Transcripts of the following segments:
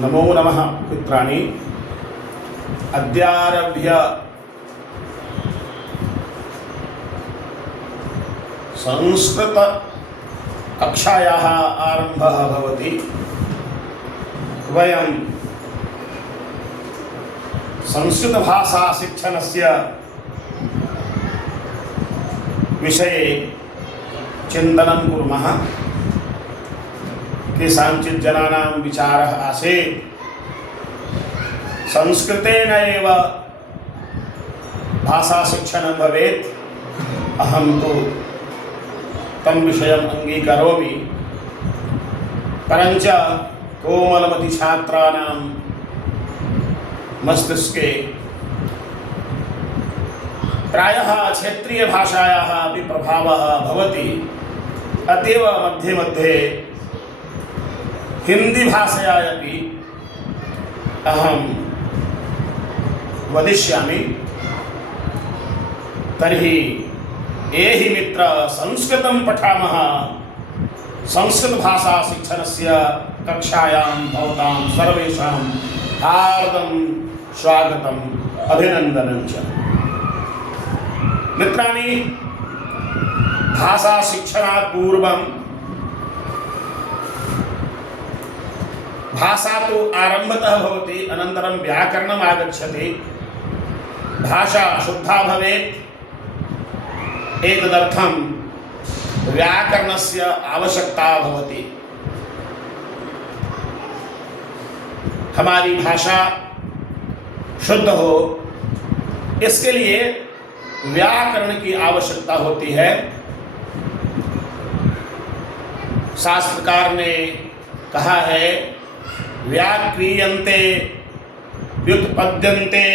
नमो नमः मित्राणि। अद्यारभ्य संस्कृत कक्षायाः आरम्भः भवति। वयं संस्कृतभाषा शिक्षणस्य विषये चिन्तनं कुर्मः। केषाञ्चित् जनानां विचारः आसीत् संस्कृतेन एव भाषाशिक्षणं भवेत्। अहं तु तं विषयम् अङ्गीकरोमि, परञ्च कोमलमति छात्राणां मस्तिष्के प्रायः क्षेत्रीयभाषायाः अपि प्रभावः भवति। अतएव मध्ये मध्ये हिंदीभाषया अपि अहं वदिष्यामि। तर्हि ये हि मित्र संस्कृतं पठामः, संस्कृतभाषा शिक्षणस्य कक्षायां भवतां सर्वेषां हार्दं स्वागतम् अभिनन्दनं च। मित्राणि, भाषा शिक्षणात् पूर्वं भाषा तो आरम्भतः भवति, अनन्तरं व्याकरणम् आगच्छति। भाषा शुद्धा भवेत्, एतदर्थं व्याकरणस्य आवश्यकता भवति। हमारी भाषा शुद्ध हो, इसके लिए व्याकरण की आवश्यकता होती है। शास्त्रकार ने कहा है, व्याक्रियन्ते व्युत्पद्यन्ते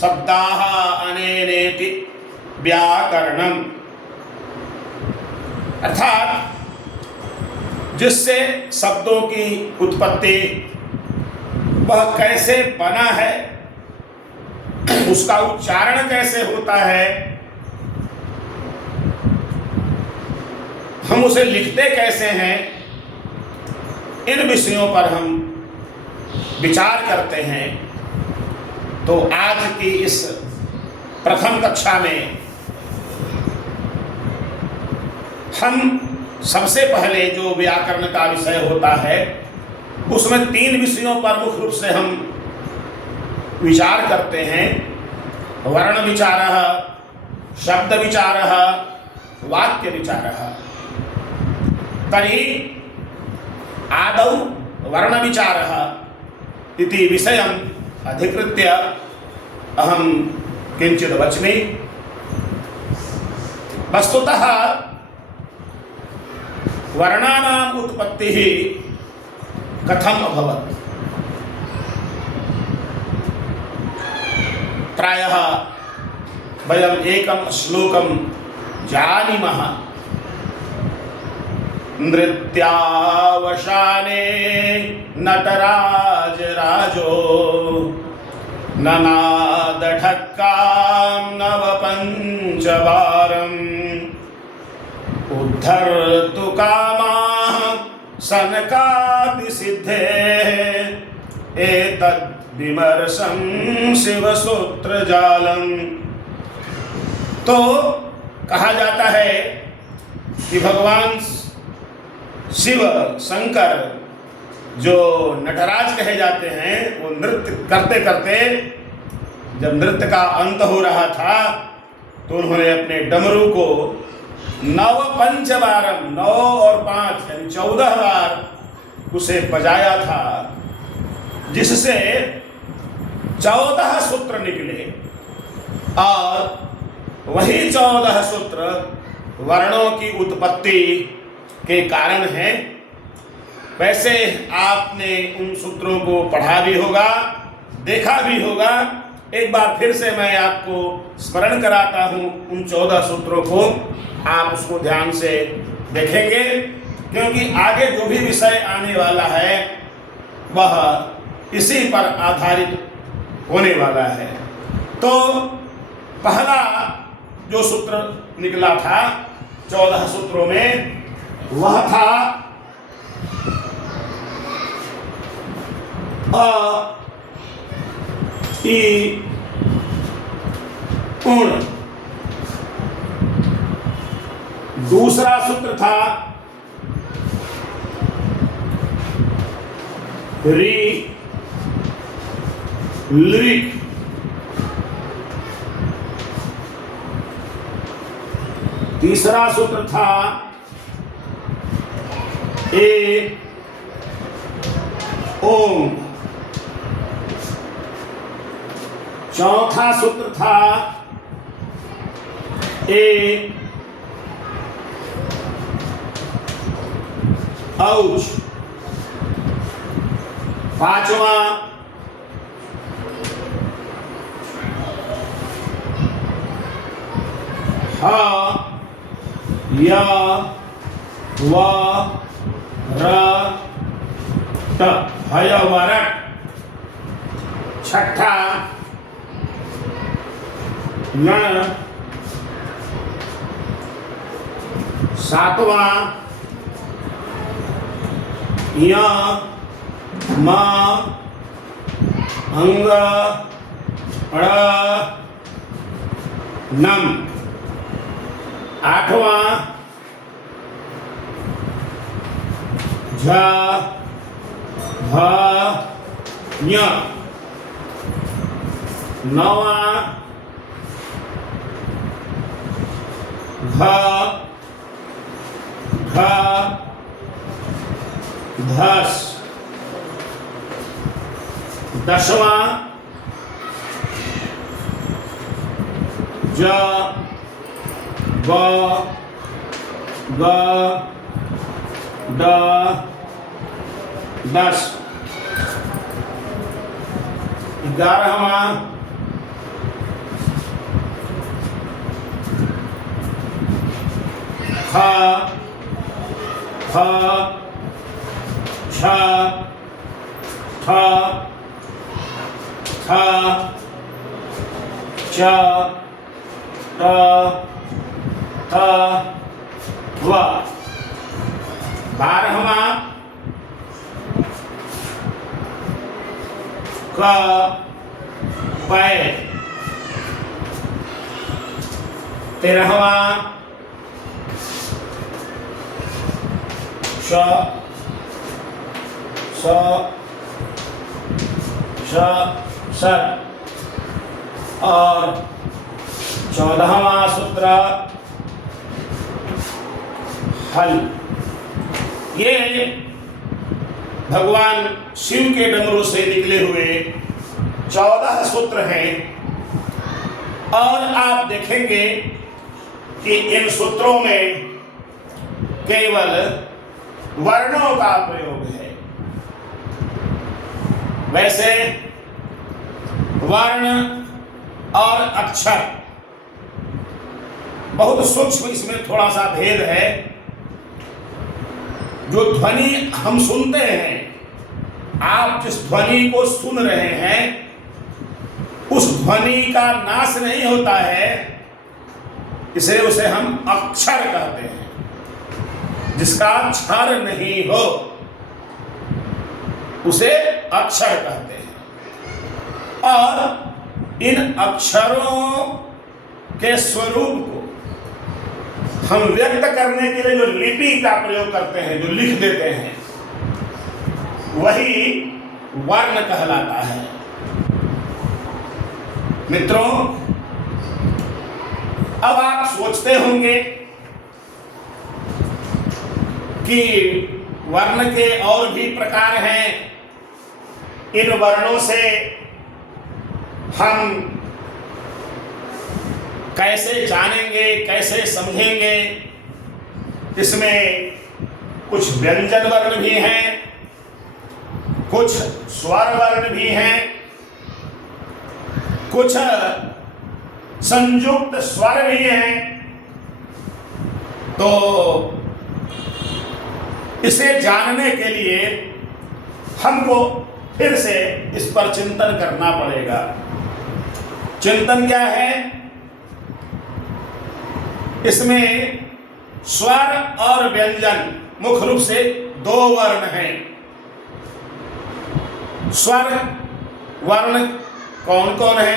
शब्दाः अनेनेति व्याकरणम्। अर्थात जिससे शब्दों की उत्पत्ति वह कैसे बना है, उसका उच्चारण कैसे होता है, हम उसे लिखते कैसे हैं, इन विषयों पर हम विचार करते हैं। तो आज की इस प्रथम कक्षा में हम सबसे पहले जो व्याकरण का विषय होता है, उसमें 3 विषयों पर मुख्य रूप से हम विचार करते हैं। वर्ण विचारः, शब्द विचारः, वाक्य विचारः। तर्हि आदौ वर्णविचारः इति विषयम् अधिकृत्य अहं किञ्चित् वच्मि। वस्तुतः वर्णानाम् उत्पत्तिः कथम् अभवत्? प्रायः वयम् एकं श्लोकं जानीमः। नृत्यावसाने नटराज राजो ननाद ढक्कां नवपञ्चवारम् उद्धर्तु कामाः सनकादिसिद्धेः एतद्विमर्शं शिवसूत्रजालम्। तो कहा जाता है कि भगवान शिव शंकर जो नटराज कहे जाते हैं, वो नृत्य करते करते जब नृत्य का अंत हो रहा था तो उन्होंने अपने डमरू को 9 पंचवारम, 9 और 5 यानी 14 बार उसे बजाया था, जिससे 14 सूत्र निकले। और वही 14 सूत्र वर्णों की उत्पत्ति के कारण है। वैसे आपने उन सूत्रों को पढ़ा भी होगा, देखा भी होगा। एक बार फिर से मैं आपको स्मरण कराता हूँ उन 14 सूत्रों को। आप उसको ध्यान से देखेंगे, क्योंकि आगे जो भी विषय आने वाला है वह इसी पर आधारित होने वाला है। तो पहला जो सूत्र निकला था 14 सूत्रों में, वह था अ ई उण। दूसरा सूत्र था री लिरिक। तीसरा सूत्र था ए ओम। चौथा सूत्र था ए औच। पांचवा ह या व र ट हयवरट। छठा ण। सातवां य म अंग ण नम। आठवां झ भ ञ। नौवां घ घ धस। दसवां ज ब ग ड दस। 11वां ख फ छ ठ थ च ट थ व। 12वां क पै। 13वां श स श सर। और 14वां सूत्र हल। ये भगवान शिव के डमरू से निकले हुए 14 सूत्र हैं। और आप देखेंगे कि इन सूत्रों में केवल वर्णों का प्रयोग है। वैसे वर्ण और अक्षर बहुत सूक्ष्म, इसमें थोड़ा सा भेद है। जो ध्वनि हम सुनते हैं, आप जिस ध्वनि को सुन रहे हैं, उस ध्वनि का नाश नहीं होता है, इसलिए उसे हम अक्षर कहते हैं। जिसका क्षर नहीं हो उसे अक्षर कहते हैं। और इन अक्षरों के स्वरूप को हम व्यक्त करने के लिए जो लिपि का प्रयोग करते हैं, जो लिख देते हैं, वही वर्ण कहलाता है। मित्रों, अब आप सोचते होंगे कि वर्ण के और भी प्रकार हैं। इन वर्णों से हम कैसे जानेंगे, कैसे समझेंगे? इसमें कुछ व्यंजन वर्ण भी हैं, कुछ स्वर वर्ण भी हैं, कुछ संयुक्त स्वर भी हैं। तो इसे जानने के लिए हमको फिर से इस पर चिंतन करना पड़ेगा। चिंतन क्या है? इसमें स्वर और व्यंजन मुख्य रूप से दो वर्ण हैं। स्वर वर्ण कौन कौन है,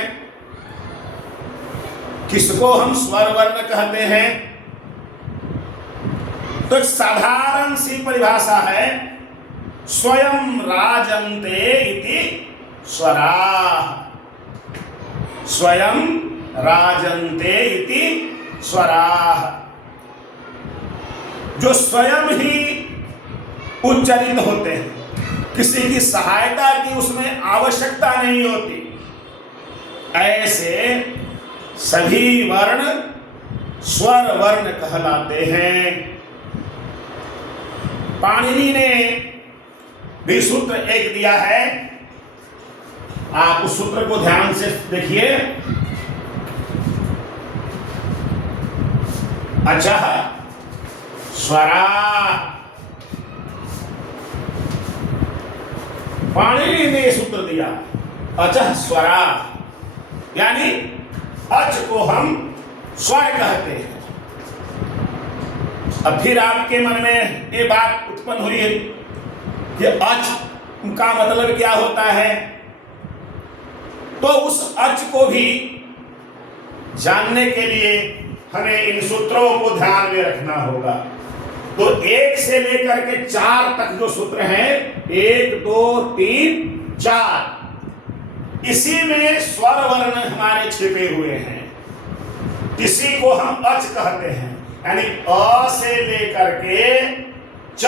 किसको हम स्वर वर्ण कहते हैं? तो एक साधारण सी परिभाषा है, स्वयं राजन्ते इति स्वराः। स्वयं राजन्ते इति स्वराः, जो स्वयं ही उच्चारित होते हैं, किसी की सहायता की उसमें आवश्यकता नहीं होती, ऐसे सभी वर्ण स्वर वर्ण कहलाते हैं। पाणिनि ने भी सूत्र एक दिया है, आप उस सूत्र को ध्यान से देखिए। अच्छा, स्वरा, पाणिनि ने सूत्र दिया अचः स्वरा, यानी अच को हम स्वर कहते हैं। अब फिर आपके मन में ये बात उत्पन्न हुई है कि अच का मतलब क्या होता है, तो उस अच को भी जानने के लिए हमें इन सूत्रों को ध्यान में रखना होगा। तो 1 से लेकर के 4 तक जो सूत्र हैं, 1 2 3 4, इसी में स्वर वर्ण हमारे छिपे हुए हैं। इसी को हम अच कहते हैं, यानी अ से लेकर के च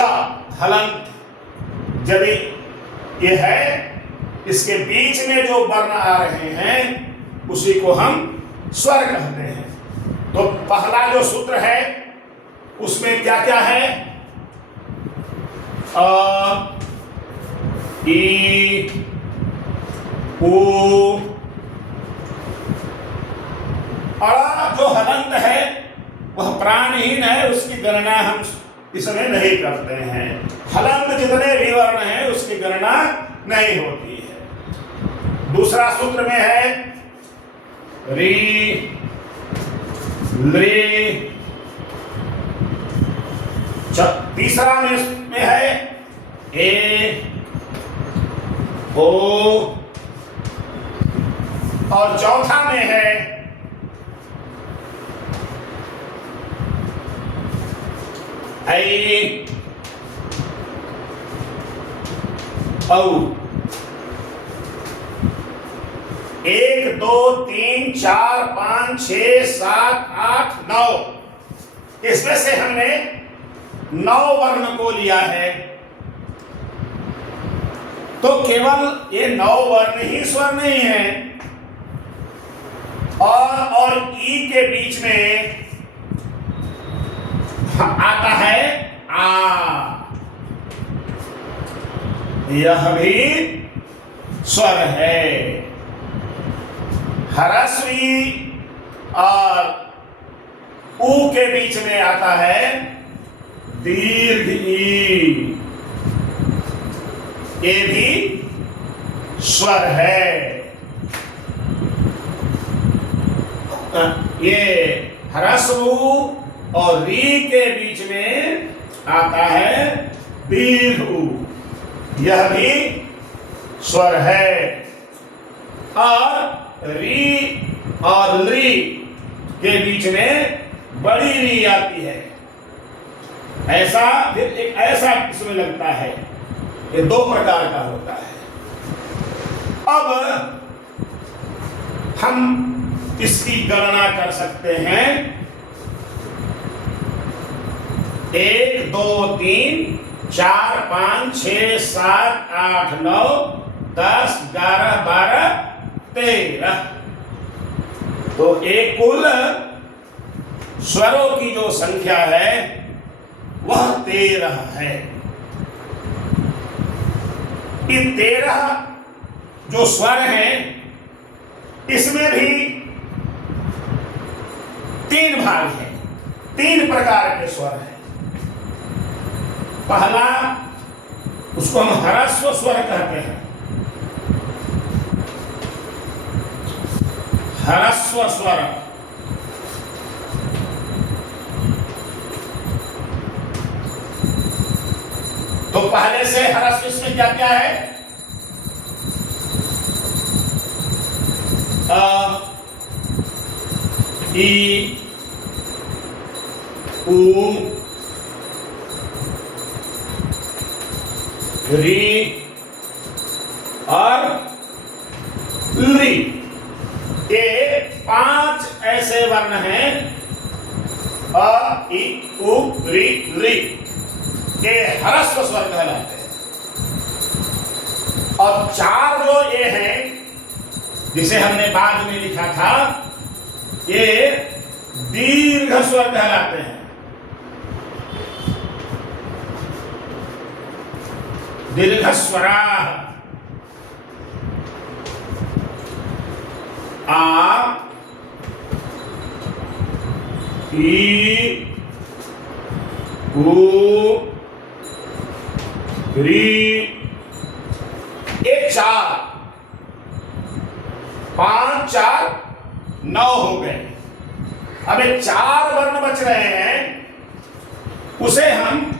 हलंत यदि ये है, इसके बीच में जो वर्ण आ रहे हैं उसी को हम स्वर कहते हैं। तो पहला जो सूत्र है उसमें क्या क्या है, अ ई उ, अड़ा जो हलंत है वह प्राणहीन है, उसकी गणना हम इसमें नहीं करते हैं। हलंत जितने भी वर्ण हैं उसकी गणना नहीं होती है। दूसरा सूत्र में है री लृ, तीसरा में है ए ओ, और चौथा में है ऐ औ। 1 2 3 4 5 6 7 8 9, इसमें से हमने 9 वर्ण को लिया है। तो केवल ये 9 वर्ण ही स्वर नहीं है, और ई के बीच में आता है आ, यह भी स्वर है। ह्रस्वी और ऊ के बीच में आता है दीर्घ ई, ये भी स्वर है। ये ह्रस्व और री के बीच में आता है दीर्घ ऊ, यह भी स्वर है। और री और ली के बीच में बड़ी री आती है, ऐसा फिर एक ऐसा इसमें लगता है। ये 2 प्रकार का होता है। अब हम इसकी गणना कर सकते हैं, 1 2 3 4 5 6 7 8 9 10 11 12 13, तो एक कुल स्वरों की जो संख्या है वह 13 है। ये 13 जो स्वर हैं इसमें भी 3 भाग हैं, 3 प्रकार के स्वर हैं। पहला उसको हम ह्रस्व स्वर कहते हैं, ह्रस्व स्वर। तो पहले से ह्रस्व में क्या क्या है, अ, ई, ऊ, री और ली। ये 5 ऐसे वर्ण हैं, अ, ई, उ, री, ली, के ह्रस्व स्वर कहलाते हैं। और 4 जो ये हैं, जिसे हमने बाद में लिखा था, ये दीर्घ स्वर कहलाते हैं। दीर्घ स्वरा, आ, ई, उ, री, एक 4, 5, 4, 9 हो गए। अब ये 4 वर्ण बच रहे हैं, उसे हम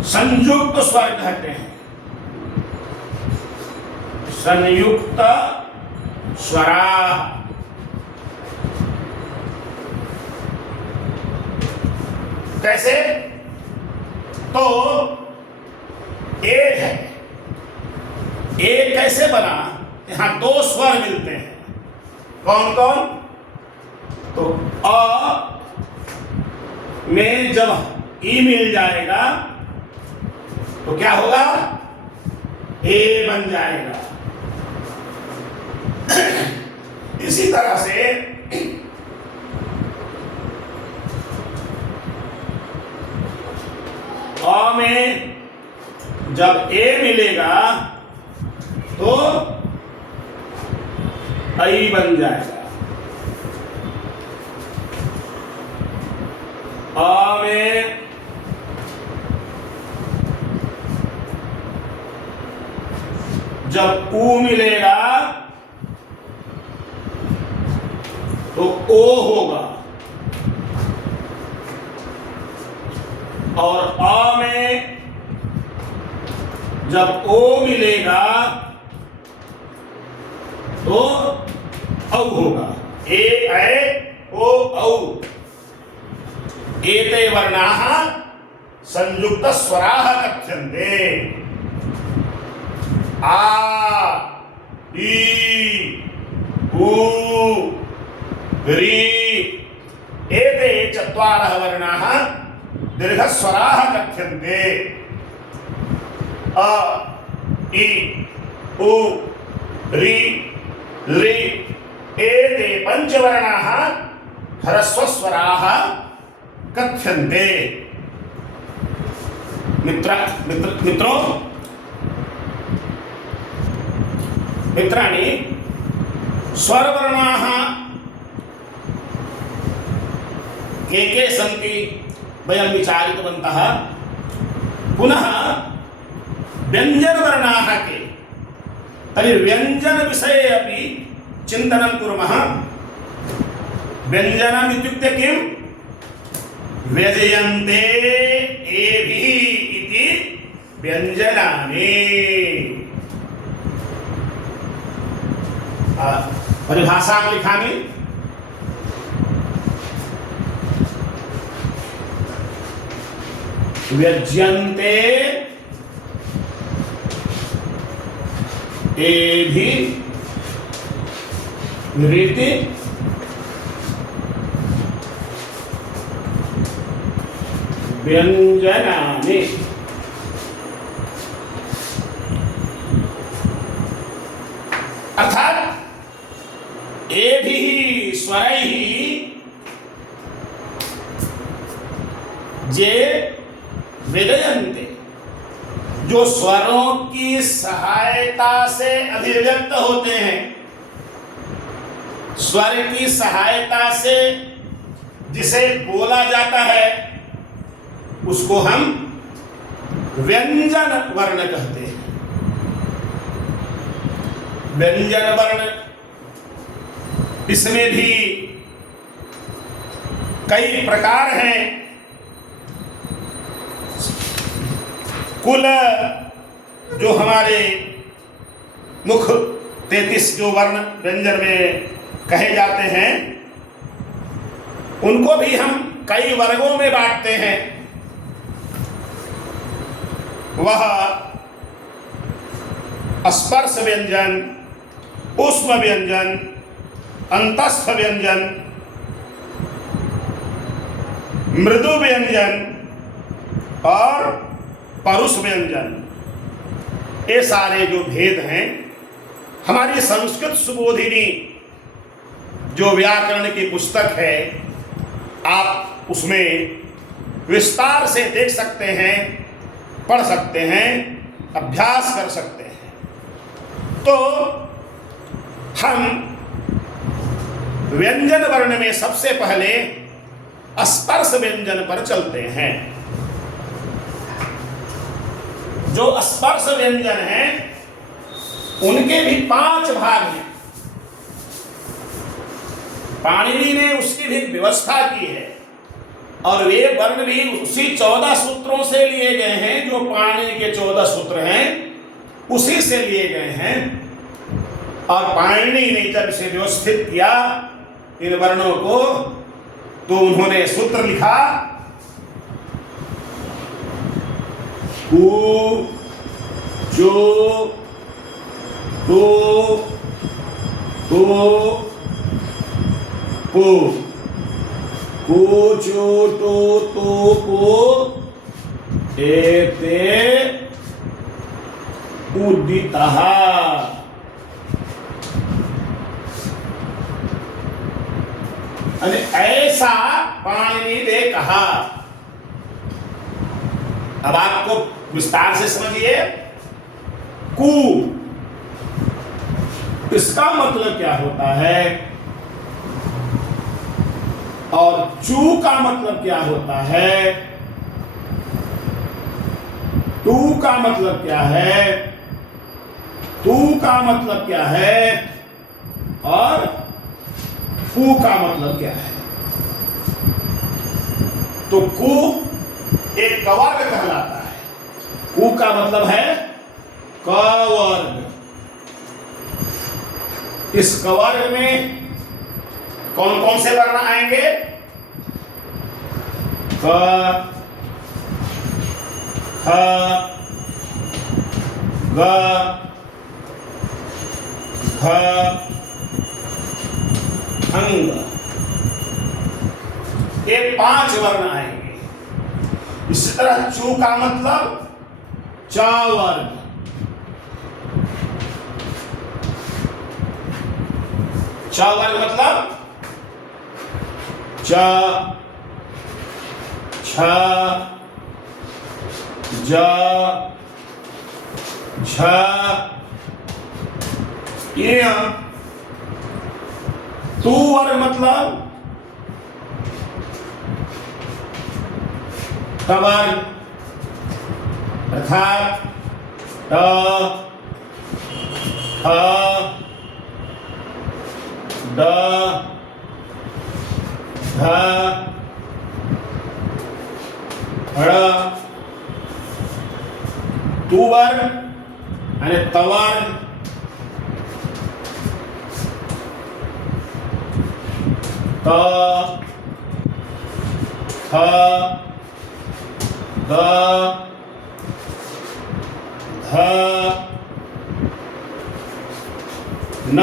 संयुक्त स्वर कहते हैं। संयुक्त स्वरा। कैसे? तो ए है, ए कैसे बना? यहां 2 स्वर मिलते हैं। कौन कौन? तो अ में जब ई मिल जाएगा तो क्या होगा? ए बन जाएगा। इसी तरह से अ में जब ए मिलेगा तो आई बन जाएगा। अ में जब ऊ मिलेगा तो ओ होगा, और अ में जब ओ मिलेगा तो औ होगा। ए ऐ ओ औ, एते वर्णाः संयुक्त स्वराः कथ्यन्ते। आ, ई, ऊ, री, एते 4 वर्णाः दीर्घस्वराः कथ्यन्ते। अ, ई, उ, री, ली, एते 5 वर्णाः ह्रस्वस्वराः कथ्यन्ते। मित्रों, मित्राणि, स्वरवर्णाः के सन्ति वयं विचारितवन्तः। पुनः व्यञ्जनवर्णाः के, तर्हि व्यञ्जनविषये अपि चिन्तनं कुर्मः। व्यञ्जनम् इत्युक्ते किम्? व्यजयन्ते एभिः इति व्यञ्जनानि। परिभाषां लिखामि। व्यज्यन्ते एभिः रीति व्यञ्जनानि। अर्थात एभिः स्वरैः जे वेदयन्ते, जो स्वरों की सहायता से अभिव्यक्त होते हैं, स्वर की सहायता से जिसे बोला जाता है उसको हम व्यंजन वर्ण कहते हैं। व्यंजन वर्ण, इसमें भी कई प्रकार हैं। कुल जो हमारे मुख 33 जो वर्ण व्यंजन में कहे जाते हैं, उनको भी हम कई वर्गों में बांटते हैं। वह स्पर्श व्यंजन, ऊष्म व्यंजन, अंतस्थ व्यंजन, मृदु व्यंजन और परुष व्यंजन, ये सारे जो भेद हैं, हमारी संस्कृत सुबोधिनी जो व्याकरण की पुस्तक है, आप उसमें विस्तार से देख सकते हैं, पढ़ सकते हैं, अभ्यास कर सकते हैं। तो हम व्यंजन वर्ण में सबसे पहले स्पर्श व्यंजन पर चलते हैं। जो स्पर्श व्यंजन हैं, उनके भी 5 भाग हैं। पाणिनि ने उसकी भी व्यवस्था की है और वे वर्ण भी उसी 14 सूत्रों से लिए गए हैं। जो पाणिनि के 14 सूत्र हैं, उसी से लिए गए हैं। और पाणिनि ने जब इसे व्यवस्थित किया इन वर्णों को, तो उन्होंने सूत्र लिखा, कु, जो, तो, को, जो, तो, को, एते उदितः। ऐसा पाणिनि ने कहा। अब आपको विस्तार से समझिए। कु, इसका मतलब क्या होता है और चू का मतलब क्या होता है, टू का मतलब क्या है, तू का मतलब क्या है और कु का मतलब क्या है। तो कु एक कवर्ग कहलाता है। कु का मतलब है कवर्ग। इस कवर्ग में कौन कौन से वर्ण आएंगे? क, ख, ग, घ, अंग, ये 5 वर्ण आएंगे। इसी तरह चू का मतलब च वर्ग, च वर्ग मतलब च, छ, ज, झ, य। तू वर्ग मतलब टवर्ग, अर्थात ट, ठ, ड, ध, ड़। तू वर्ग અને तवर्ग, त, थ, द, ध, न।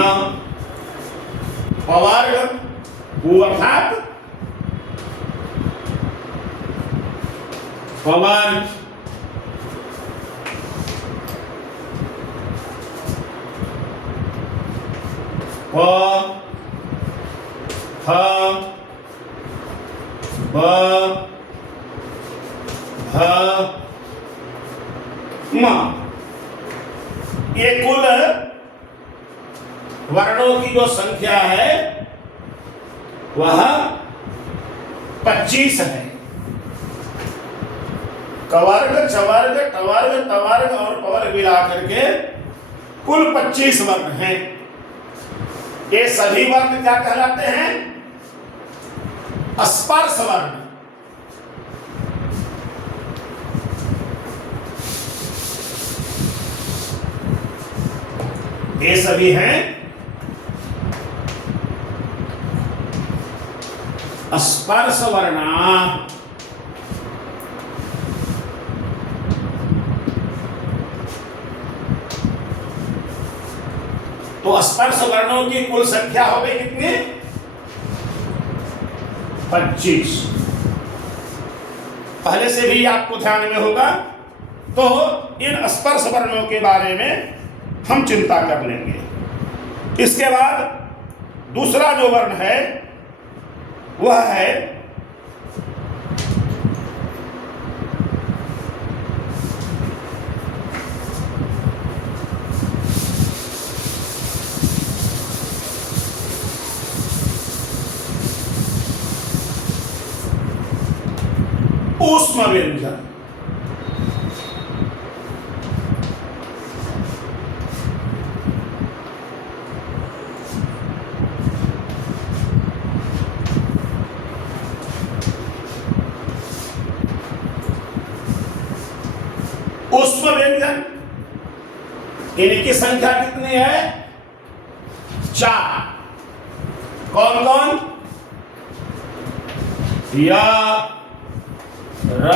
पवर्ग पु अर्थात पवर्ग, प, फ, ब, भ, म। ये कुल वर्णों की जो संख्या है वह 25 है। कवर्ग, चवर्ग, टवर्ग, तवर्ग और पवर्ग मिलाकर के कुल 25 वर्ण हैं। ये सभी वर्ण क्या कहलाते हैं? स्पर्श वर्ण। ये सभी हैं स्पर्श वर्णा। तो स्पर्श वर्णों की कुल संख्या हो गई कितनी? 25। पहले से भी आपको ध्यान में होगा। तो इन स्पर्श वर्णों के बारे में हम चिंता कर लेंगे। इसके बाद दूसरा जो वर्ण है वह है ऊष्म व्यंजन। ऊष्म व्यंजन इनकी संख्या कितनी है? 4। कौन कौन? य, र,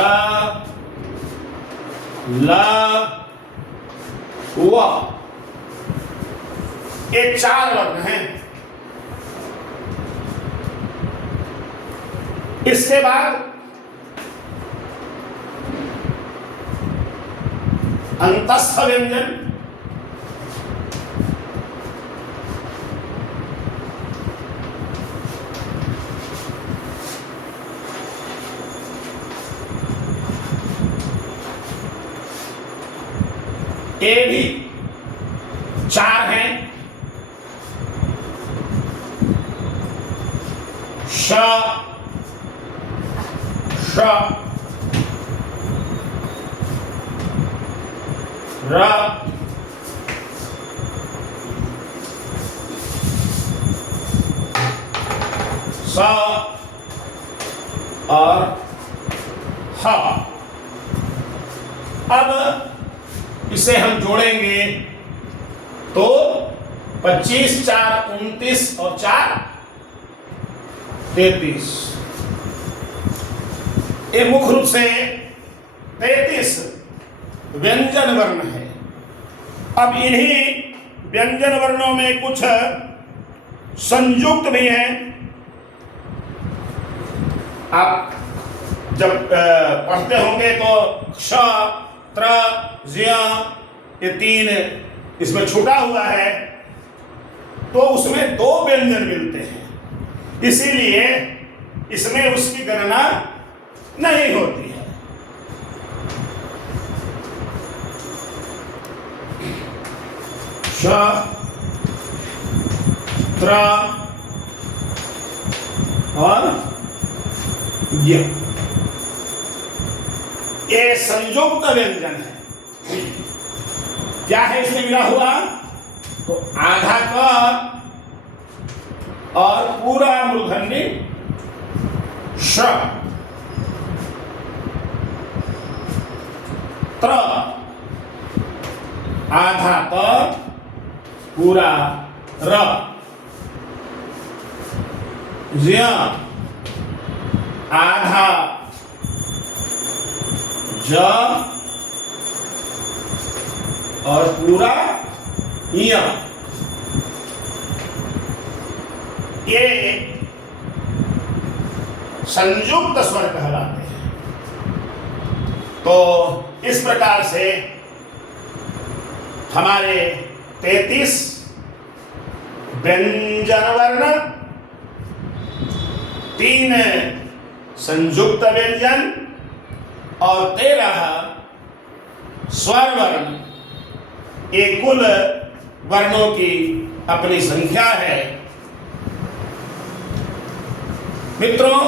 ल, व। ये 4 वर्ण हैं। इसके बाद अंतस्थ व्यंजन। ये भी 4 हैं। श, श, र, स और ह। अब इसे हम जोड़ेंगे तो 25, 4, 29 और 4, 33। ये मुख्य रूप से 33 व्यंजन वर्ण है। अब इन्हीं व्यंजन वर्णों में कुछ संयुक्त भी हैं। आप जब पढ़ते होंगे तो क्ष, त्र, ज्य, ये 3 इसमें छूटा हुआ है, तो उसमें 2 व्यंजन मिलते हैं, इसीलिए इसमें उसकी गणना नहीं होती है। श, त्र और य, ये संयुक्त व्यंजन है। क्या है इसमें मिला हुआ? तो आधा क और पूरा मूर्धन्य श, त्र, आधा त पूरा र, ज्य, आधा ज और पूरा य। ये संयुक्त स्वर कहलाते हैं। तो इस प्रकार से हमारे 33 व्यंजन वर्ण, 3 संयुक्त व्यंजन और 13 स्वर वर्ण, ये कुल वर्णों की अपनी संख्या है। मित्रों,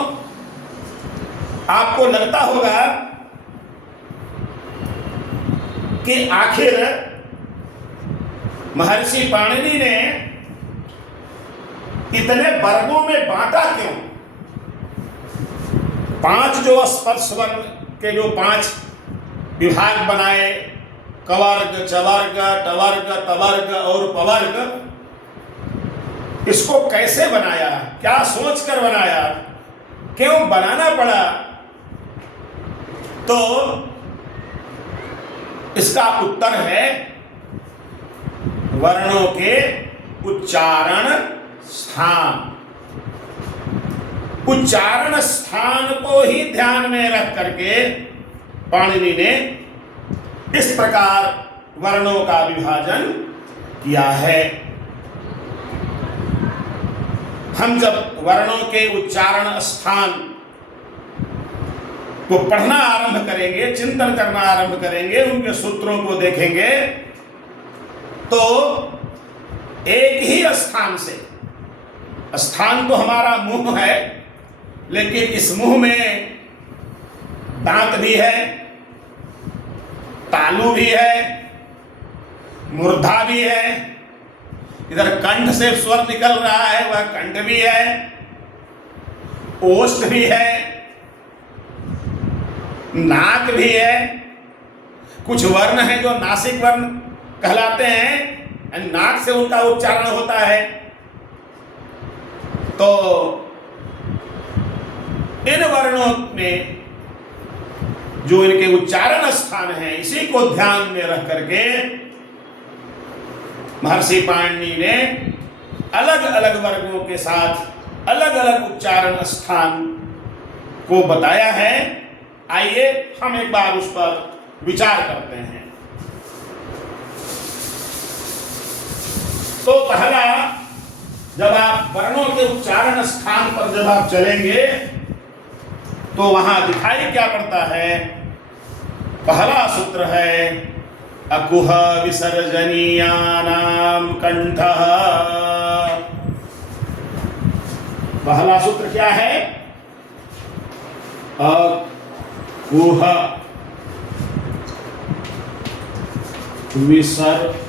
आपको लगता होगा कि आखिर महर्षि पाणिनि ने इतने वर्गों में बांटा क्यों? 5 जो स्पर्श वर्ण के जो 5 विभाग बनाए, कवर्ग, चवर्ग, टवर्ग, तवर्ग और पवर्ग, इसको कैसे बनाया, क्या सोचकर बनाया, क्यों बनाना पड़ा? तो इसका उत्तर है वर्णों के उच्चारण स्थान। उच्चारण स्थान को ही ध्यान में रख करके पाणिनि ने इस प्रकार वर्णों का विभाजन किया है। हम जब वर्णों के उच्चारण स्थान को पढ़ना आरंभ करेंगे, चिंतन करना आरंभ करेंगे, उनके सूत्रों को देखेंगे, तो एक ही स्थान से, स्थान तो हमारा मुंह है, लेकिन इस मुंह में दांत भी है, तालू भी है, मूर्धा भी है, इधर कंठ से स्वर निकल रहा है, वह कंठ भी है, ओष्ठ भी है, नाक भी है, कुछ वर्ण है जो नासिक वर्ण कहलाते हैं, नाक से उनका उच्चारण होता है। तो इन वर्णों में जो इनके उच्चारण स्थान है, इसी को ध्यान में रख करके महर्षि पाणिनि ने अलग अलग वर्गों के साथ अलग अलग उच्चारण स्थान को बताया है। आइए हम एक बार उस पर विचार करते हैं। तो पहला, जब आप वर्णों के उच्चारण स्थान पर जब आप चलेंगे तो वहां दिखाई क्या पड़ता है? पहला सूत्र है अकुह विसर्जनीयानाम कंठः। पहला सूत्र क्या है? अकुह विसर्जनीयानाम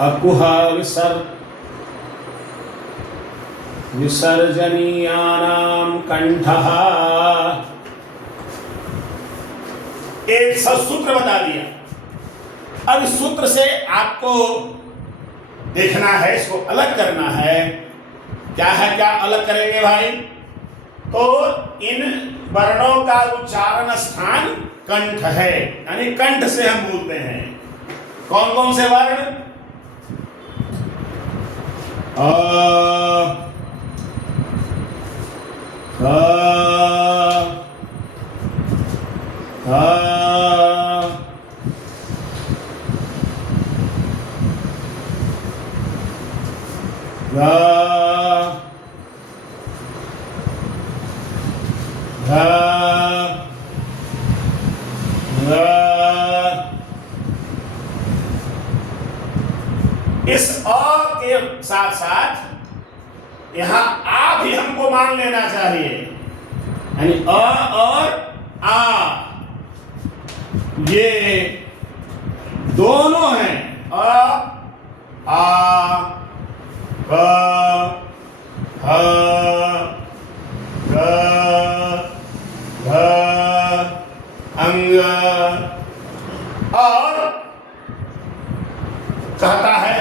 अकुह विसर्जनीयानाम कंठः। एक सूत्र बता दिया। अब इस सूत्र से आपको देखना है, इसको अलग करना है। क्या है, क्या अलग करेंगे भाई? तो इन वर्णों का उच्चारण स्थान कंठ है, यानी कंठ से हम बोलते हैं। कौन कौन से वर्ण? अ, क, ख, ग, घ, ङ। इस अ के साथ साथ यहां आ भी हमको मान लेना चाहिए, यानी अ और आ ये दोनों हैं। अ, आ, क, ह, ग, घ, अंग। और कहता है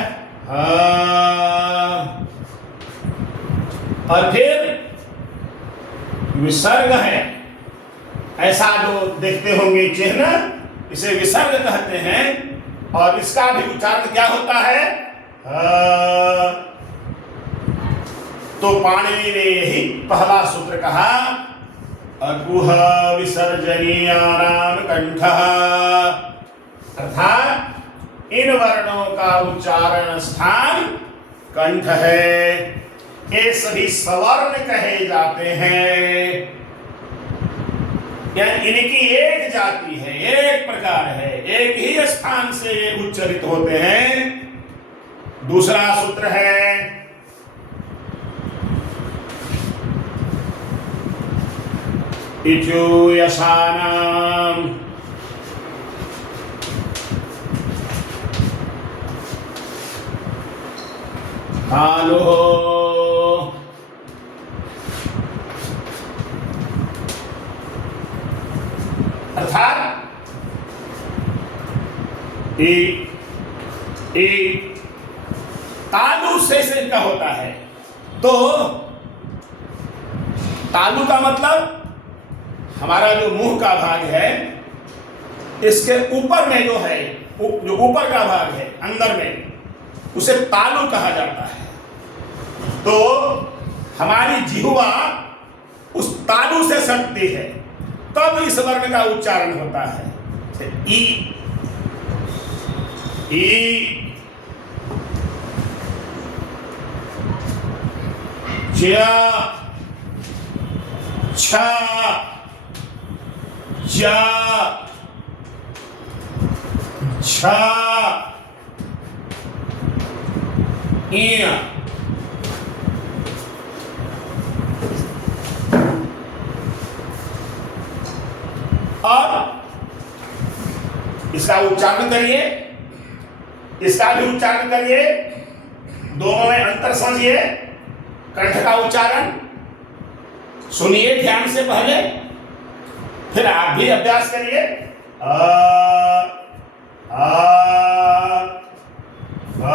और फिर विसर्ग है, ऐसा जो देखते होंगे चिन्ह, इसे विसर्ग कहते हैं। और इसका भी उच्चारण क्या होता है? तो पाणिनि ने यही पहला सूत्र कहा, अकुह विसर्जनीयानाम कंठः, अर्थात इन वर्णों का उच्चारण स्थान कंठ है। ये सभी सवर्ण कहे जाते हैं, यानी इनकी एक जाति है, एक प्रकार है, एक ही स्थान से ये उच्चरित होते हैं। दूसरा सूत्र है इचु यशानाम तालु अर्थात तालु से का होता है। तो तालु का मतलब हमारा जो मुंह का भाग है, इसके ऊपर में जो है, जो ऊपर का भाग है अंदर में, उसे तालु कहा जाता है। तो हमारी जिह्वा उस तालु से सटती है, तब इस वर्ण का उच्चारण होता है। ई ज्या छा जा झा इया। और इसका उच्चारण करिए, इसका भी उच्चारण करिए, दोनों में अंतर समझिए। कंठ का उच्चारण सुनिए ध्यान से पहले, फिर आप भी अभ्यास करिए। आ आ आ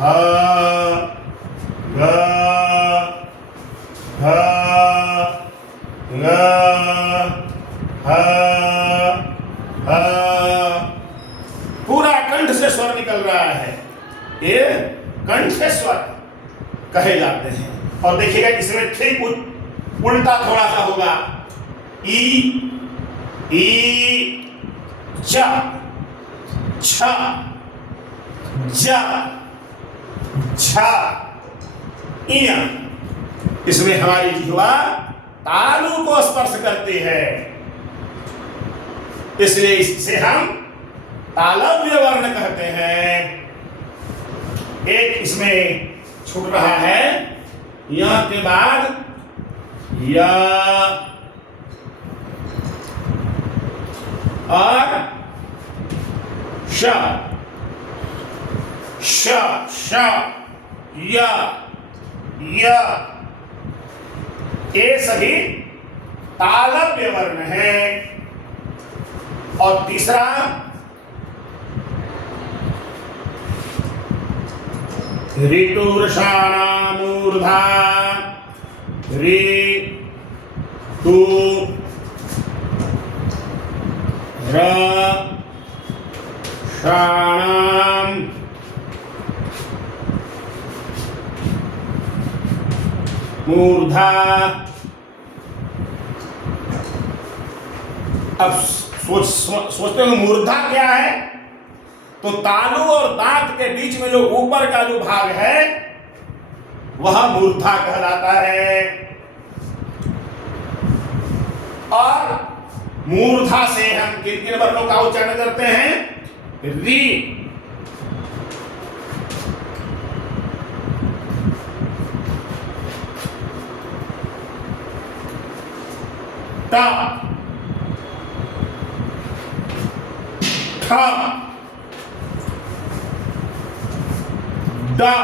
आ ग ह ग ह ह। पूरा कंठ से स्वर निकल रहा है, ये कंठ से स्वर कहे जाते हैं। और देखिएगा इसमें ठीक उल्टा थोड़ा सा होगा। ई जा छा जा झा इया। इसमें हमारी जिह्वा तालु को स्पर्श करती है, इसलिए इसे हम तालव्य वर्ण कहते हैं। एक इसमें छूट रहा है, यह के बाद या और श श श या ये सभी तालव्य वर्ण है। और तीसरा ऋतुर्षाणामूर्धा रि तु र षाणाम मूर्धा। अब सोचते हो मूर्धा क्या है? तो तालु और दांत के बीच में जो ऊपर का जो भाग है वह मूर्धा कहलाता है। और मूर्धा से हम किन किन वर्णों का उच्चारण करते हैं? री, टा, ठा, डा,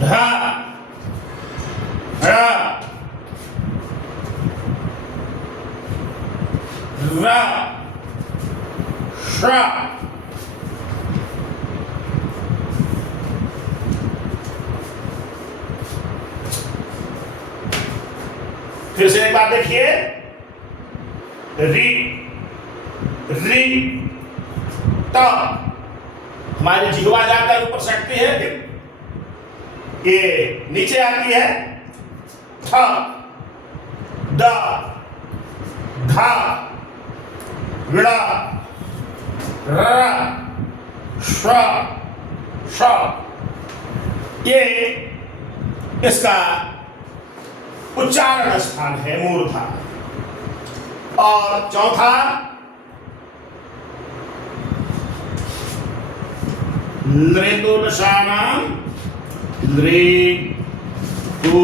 ढा, रा, रा, शा। फिर से एक बात देखिए, री री टा, हमारी जिह्वा जाकर ऊपर सटती है, फिर ये नीचे आती है। ठ, ड, धा, ड़ा, र, श, श। ये इसका उच्चारण स्थान है मूर्धा। और चौथा नृतुलशानाम नृ तु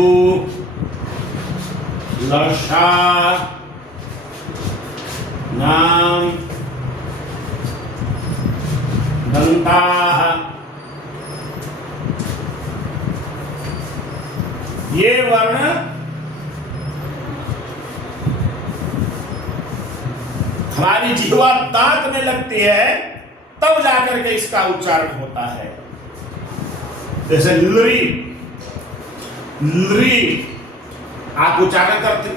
लशा नाम दंताः। ये वर्ण हमारी जिह्वा दांत में लगती है, तब जाकर के इसका उच्चारण होता है। जैसे लरी, लरी आप उच्चारण करते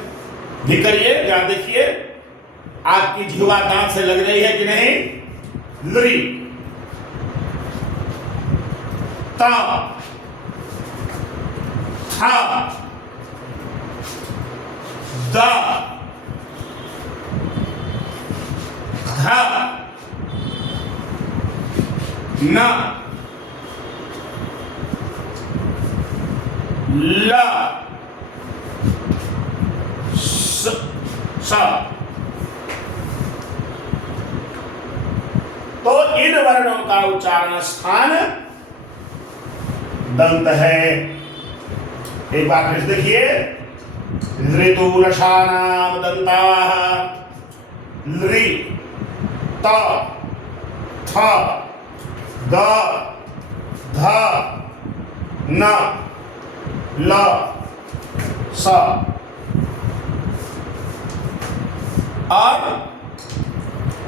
भी करिए, या देखिए आपकी जिह्वा दांत से लग रही है कि नहीं। लरी, ता, था, दा, धा, ना, ला, सा। तो इन वर्णों का उच्चारण स्थान दंत है। एक बार फिर देखिए, ऋतुलशानाम दंताः। लृ, त, थ, द, ध, न, ल, स। और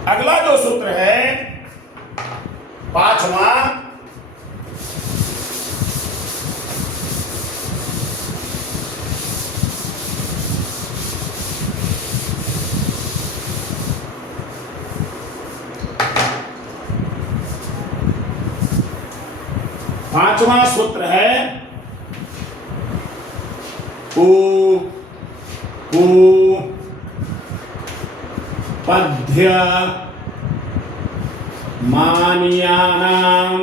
अगला जो सूत्र है पांचवा, पांचवा सूत्र है उ, उ, पद्य मानियानाम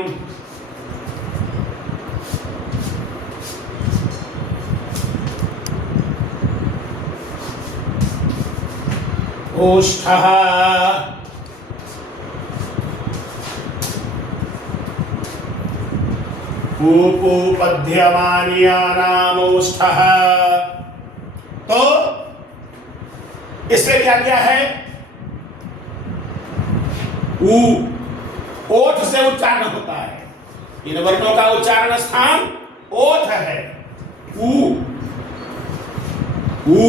ओष्ठः। पद्यमानियानाम ओष्ठः। तो इससे क्या क्या है? ऊ, ओठ से उच्चारण होता है। इन वर्णों का उच्चारण स्थान ओठ है। ऊ, ऊ,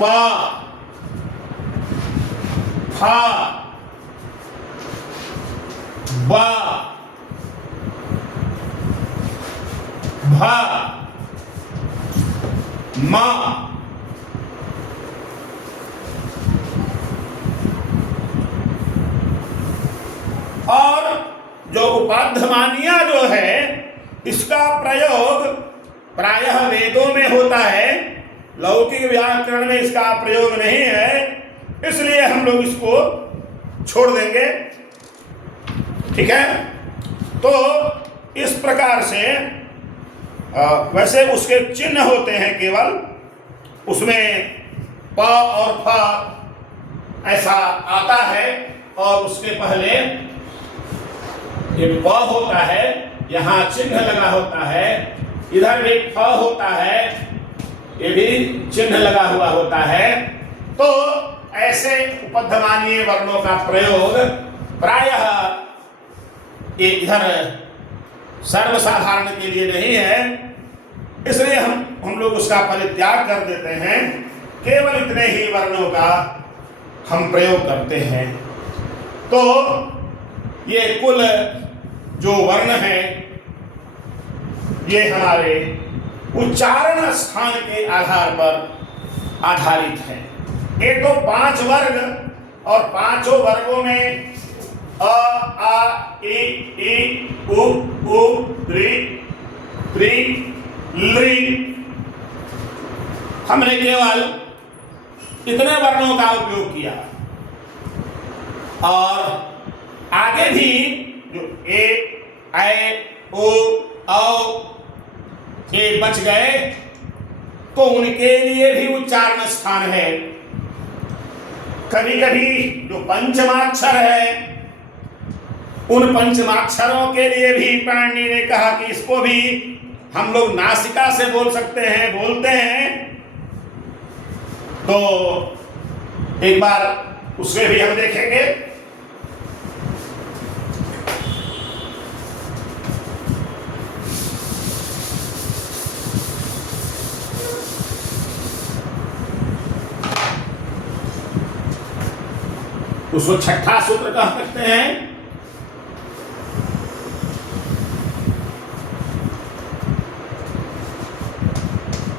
पा, फा, बा, भा, मा। और जो उपाध्यमानिया जो है, इसका प्रयोग प्रायः वेदों में होता है, लौकिक व्याकरण में इसका प्रयोग नहीं है, इसलिए हम लोग इसको छोड़ देंगे। ठीक है। तो इस प्रकार से वैसे उसके चिन्ह होते हैं केवल, उसमें प और फ ऐसा आता है, और उसके पहले ये प होता है, यहाँ चिन्ह लगा होता है, इधर भी फ होता है, ये भी चिन्ह लगा हुआ होता है। तो ऐसे उपध्यमानीय वर्णों का प्रयोग प्रायः ये इधर सर्वसाधारण के लिए नहीं है, इसलिए हम लोग उसका परित्याग कर देते हैं। केवल इतने ही वर्णों का हम प्रयोग करते हैं। तो ये कुल जो वर्ण है, ये हमारे उच्चारण स्थान के आधार पर आधारित है। ये तो 5 वर्ग, और पांचों वर्गों में अ, आ, ई, उ, ऋ, त्री, लृ, हमने केवल इतने वर्णों का उपयोग किया। और आगे भी जो ए, ऐ, ओ, औ ये बच गए, तो उनके लिए भी उच्चारण स्थान है। कभी कभी जो पंचमाक्षर है, उन पंचमाक्षरों के लिए भी पाणिनि ने कहा कि इसको भी हम लोग नासिका से बोल सकते हैं, बोलते हैं। तो एक बार उसमें भी हम देखेंगे। उसको छठा सूत्र कह सकते हैं।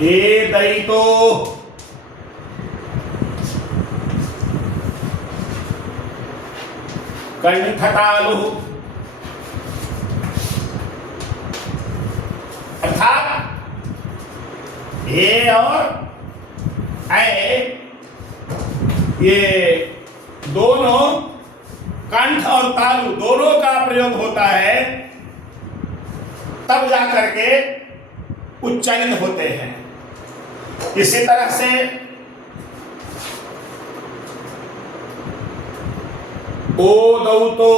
ए दयितो कंठतालु, अर्थात ए और ऐ ये दोनों कंठ और तालु दोनों का प्रयोग होता है, तब जाकर के उच्चारित होते हैं। इसी तरह से ओ दौतो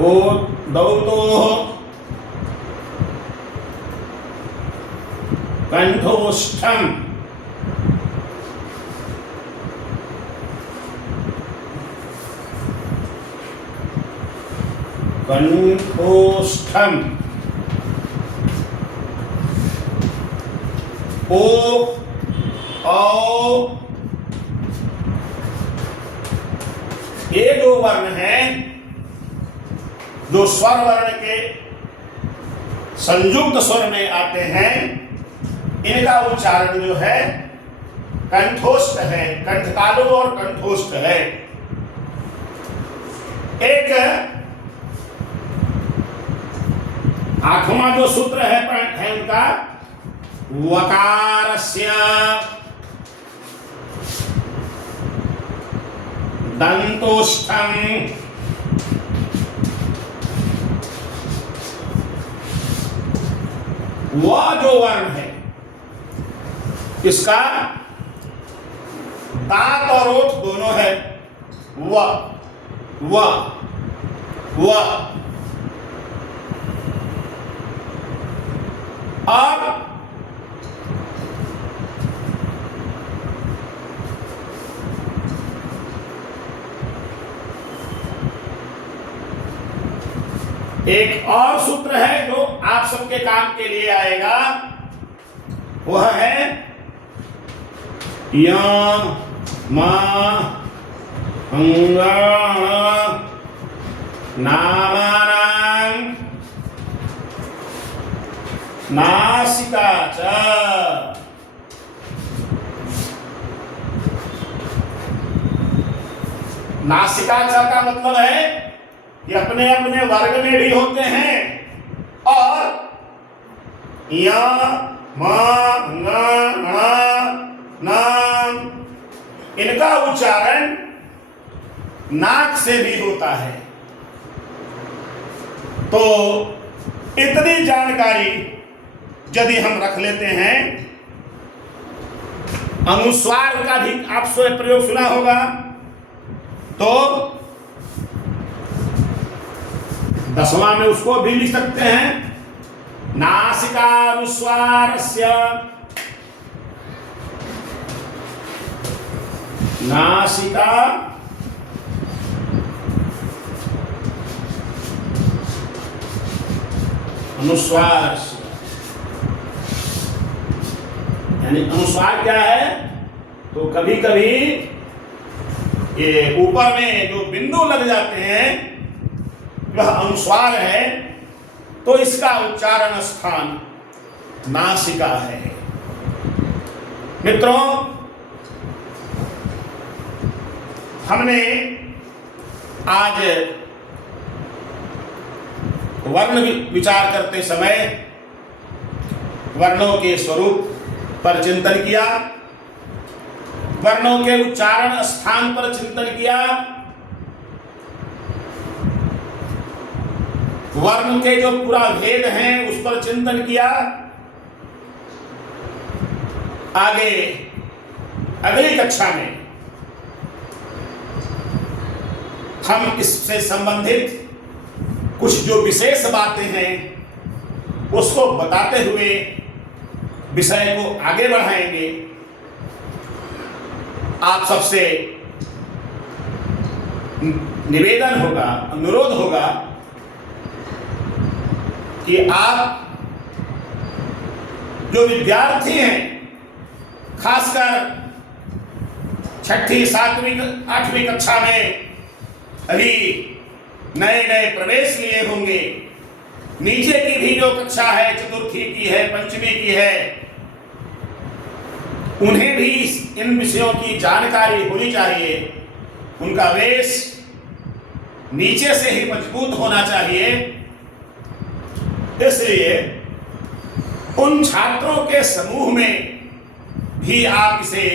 ओ दौतो कंठोष्ठम, कंठोष्ठम, ओ औ, ये दो वर्ण हैं जो स्वर वर्ण के संयुक्त स्वर में आते हैं, इनका उच्चारण जो है कंठोष्ठ है, कंठतालु और कंठोष्ठ है। एक आठवां जो सूत्र है उनका वकारस्य दंतोष्ठम, वह जो वर्ण है इसका दांत और ओठ दोनों है, व और एक और सूत्र है जो आप सबके काम के लिए आएगा, वह है या मा अंगा नामानां नासिका च। नासिका च का मतलब है कि अपने अपने वर्ग में भी होते हैं और या मा ना इनका उच्चारण नाक से भी होता है। तो इतनी जानकारी यदि हम रख लेते हैं, अनुस्वार का भी आप स्वयं प्रयोग सुना होगा, तो 10वां में उसको भी लिख सकते हैं, नासिकानुस्वारस्य, नासिका अनुस्वार, यानी अनुस्वार क्या है, तो कभी कभी ये ऊपर में जो बिंदु लग जाते हैं वह अनुस्वार है, तो इसका उच्चारण स्थान नासिका है। मित्रों, हमने आज वर्ण विचार करते समय वर्णों के स्वरूप पर चिंतन किया, वर्णों के उच्चारण स्थान पर चिंतन किया, वर्ण के जो पूरा भेद हैं उस पर चिंतन किया। आगे अगली कक्षा में हम इससे संबंधित कुछ जो विशेष बातें हैं उसको बताते हुए विषय को आगे बढ़ाएंगे। आप सबसे निवेदन होगा, अनुरोध होगा कि आप जो विद्यार्थी हैं, खासकर 6ठी, 7वीं, 8वीं कक्षा में अभी नए नए प्रवेश लिए होंगे, नीचे की भी जो कक्षा है, चतुर्थी की है, पंचमी की है, उन्हें भी इन विषयों की जानकारी होनी चाहिए। उनका वेश नीचे से ही मजबूत होना चाहिए। इसलिए उन छात्रों के समूह में भी आप इसे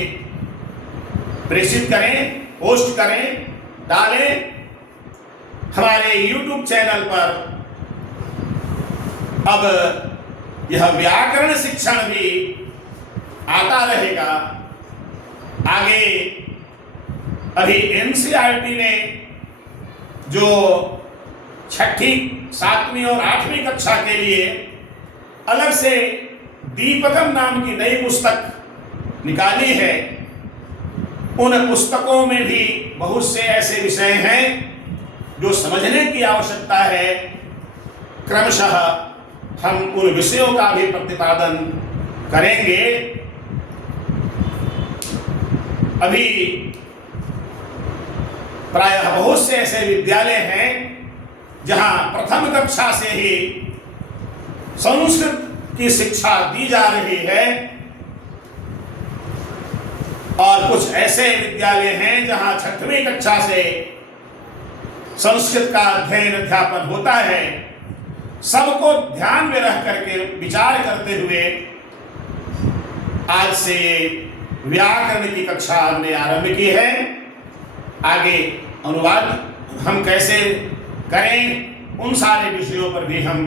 प्रेषित करें, पोस्ट करें, डालें। हमारे YouTube चैनल पर अब यह व्याकरण शिक्षण भी आता रहेगा। आगे अभी NCERT ने जो 6ठी, 7वीं और 8वीं कक्षा के लिए अलग से दीपकम नाम की नई पुस्तक निकाली है, उन पुस्तकों में भी बहुत से ऐसे विषय हैं जो समझने की आवश्यकता है। क्रमशः हम उन विषयों का भी प्रतिपादन करेंगे। अभी प्रायः बहुत से ऐसे विद्यालय हैं जहां प्रथम कक्षा से ही संस्कृत की शिक्षा दी जा रही है, और कुछ ऐसे विद्यालय हैं जहां 6वीं कक्षा से संस्कृत का अध्ययन अध्यापन होता है। सबको ध्यान में रख करके विचार करते हुए आज से व्याकरण की कक्षा हमने आरंभ की है। आगे अनुवाद हम कैसे करें, उन सारे विषयों पर भी हम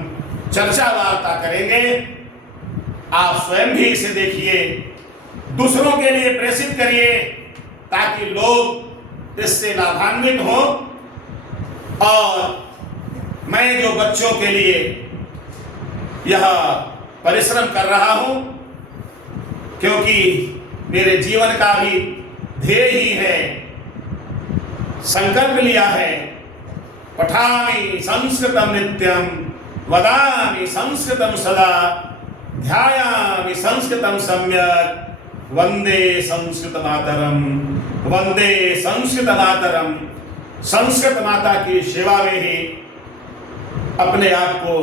चर्चा वार्ता करेंगे। आप स्वयं भी इसे देखिए, दूसरों के लिए प्रेषित करिए, ताकि लोग इससे लाभान्वित हों। और मैं जो बच्चों के लिए यह परिश्रम कर रहा हूं, क्योंकि मेरे जीवन का भी ध्येय ही है, संकल्प लिया है, पठामि संस्कृतम नित्यम वदामि संस्कृतम सदा ध्यायामि संस्कृतम सम्यक वंदे संस्कृत मातरम, वंदे संस्कृत मातरम। संस्कृत माता की सेवा में ही अपने आप को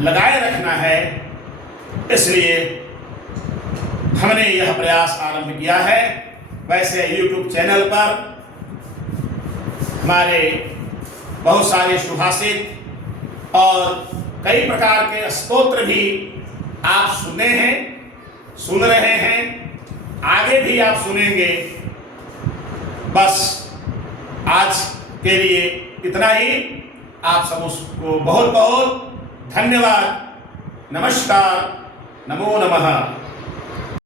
लगाए रखना है। इसलिए हमने यह प्रयास आरंभ किया है। वैसे YouTube चैनल पर हमारे बहुत सारे सुभाषित और कई प्रकार के स्तोत्र भी आप सुन रहे हैं, आगे भी आप सुनेंगे। बस आज के लिए इतना ही। आप सबको बहुत बहुत धन्यवाद। नमस्कार, नमो नमः।